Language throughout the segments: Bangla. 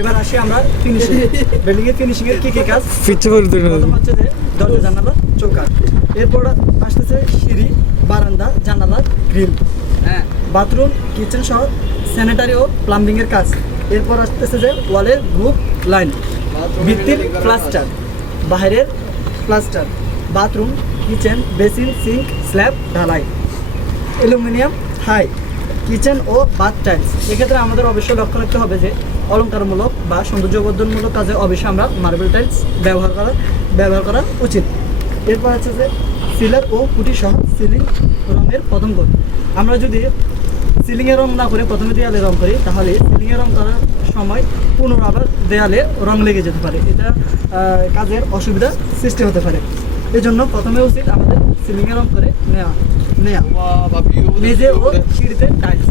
এবার আসি আমরা ফিনিশিং। বিল্ডিং এর ফিনিশিং এর কি কি কাজ? পিচ্ছে করে দিন প্রথম হচ্ছে যে দরজা জানালা চৌকাঠ, এরপর আসতেছে সিঁড়ি, বারান্দা, জানালা, গ্রিল, হ্যাঁ, বাথরুম, কিচেন সহ স্যানিটারি ও প্লাম্বিং এর কাজ। এরপর আসতেছে যে ওয়ালের গ্রুপ লাইন, ভিত্তির প্লাস্টার, বাইরের plaster, bathroom, kitchen, basin, sink, slab, ঢালাই, অ্যালুমিনিয়াম হাই, কিচেন ও বাথ টাইলস। এক্ষেত্রে আমাদের অবশ্যই লক্ষ্য রাখতে হবে যে অলংকারমূলক বা সৌন্দর্যবর্ধনমূলক কাজে অবশ্যই আমরা মার্বেল টাইলস ব্যবহার করা উচিত। এরপর আছে যে সিলার ও পুটি সহ সিলিং রঙের প্রথম কোট। আমরা যদি সিলিংয়ে রং না করে প্রথমে দেয়ালে রং করি, তাহলে সিলিংয়ে রং করার সময় পুনরায় আবার দেয়ালে রং লেগে যেতে পারে, এটা কাজের অসুবিধা সৃষ্টি হতে পারে। এই জন্য প্রথমে উচিত আমাদের সিলিংয়ে রং করে নেওয়া। মেঝে ও সিঁড়িতে টাইলস,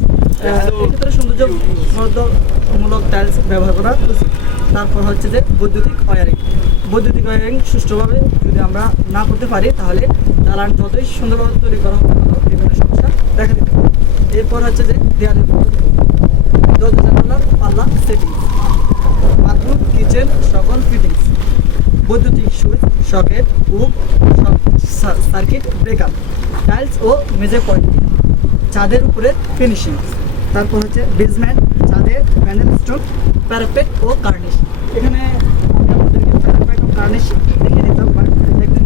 এক্ষেত্রে সৌন্দর্যমূলক টাইলস ব্যবহার করা উচিত। তারপর হচ্ছে যে বৈদ্যুতিক ওয়ারিং সুষ্ঠুভাবে যদি আমরা না করতে পারি, তাহলে দালান যতই সুন্দরভাবে তৈরি করা হবে বিভিন্ন সমস্যা দেখা দিতে পারে। এরপর হচ্ছে যে দেয়ালের দরজা জানালার পাল্লা সেটিংস, বাথরুম কিচেন সকল ফিটিংস, বৈদ্যুতিক switch, socket, hook, circuit breaker, tiles ও মেঝে পয়েন্ট, ছাদের উপরে ফিনিশিং। তারপর হচ্ছে বেসমেন্ট, ছাদের প্যানেল স্টোন, প্যারাপেট ও কার্নিশ। এখানে আমি আপনাদেরকে প্যারাপেট ও কার্নিশ দেখিয়ে দিতাম, বাট একটা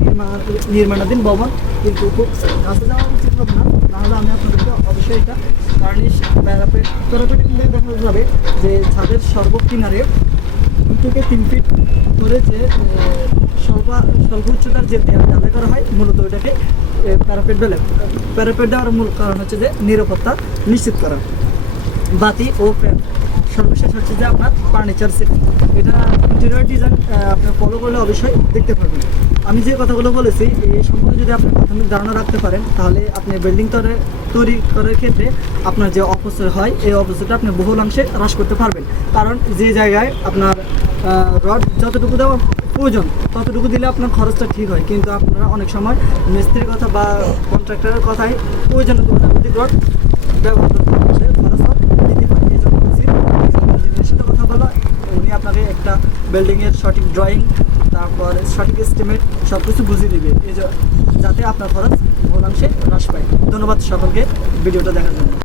নির্মাণাধীন ভবন, কিন্তু খুব কাছে যাওয়া উচিত হবে না, নাহলে আমি আপনাদেরকে অবশ্যই এটা কার্নিশ প্যারাপেট কিন্তু দেখা যাবে যে ছাদের সর্বকিনারে 2 থেকে 3 ফিট করে যে স্বল্প উচ্চতার যে দেয়াল ঢালাই করা হয়, মূলত ওইটাকে প্যারাপেট বলে। প্যারাপেট দেওয়ার মূল কারণ হচ্ছে যে নিরাপত্তা নিশ্চিত করা। বাতি ও ফ্যান, সর্বশেষ হচ্ছে যে আপনার ফার্নিচার সেট। এটা ইন্টেরিয়র ডিজাইন আপনি ফলো করলে অবশ্যই দেখতে পারবেন। আমি যে কথাগুলো বলেছি এই সম্পর্কে যদি আপনি প্রাথমিক ধারণা রাখতে পারেন, তাহলে আপনি বিল্ডিং তৈরি করার ক্ষেত্রে আপনার যে অপচয় হয়, এই অপচয়টা আপনি বহুল অংশে হ্রাস করতে পারবেন। কারণ যে জায়গায় আপনার রড যতটুকু দেওয়া প্রয়োজন ততটুকু দিলে আপনার খরচটা ঠিক হয়, কিন্তু আপনারা অনেক সময় মিস্ত্রির কথা বা কন্ট্রাক্টরের কথায় প্রয়োজনের তুলনায় রড ব্যবহার করতে হলে খরচও দিতে পারে। এই জন্য ইঞ্জিনিয়ারের সাথে কথা বলা, উনি আপনাকে একটা বিল্ডিংয়ের সঠিক ড্রয়িং, তারপর সঠিক এস্টিমেট সব কিছু বুঝিয়ে দিবে, যাতে আপনার খরচ বহুলাংশে হ্রাস পায়। ধন্যবাদ সকলকে ভিডিওটা দেখার জন্য।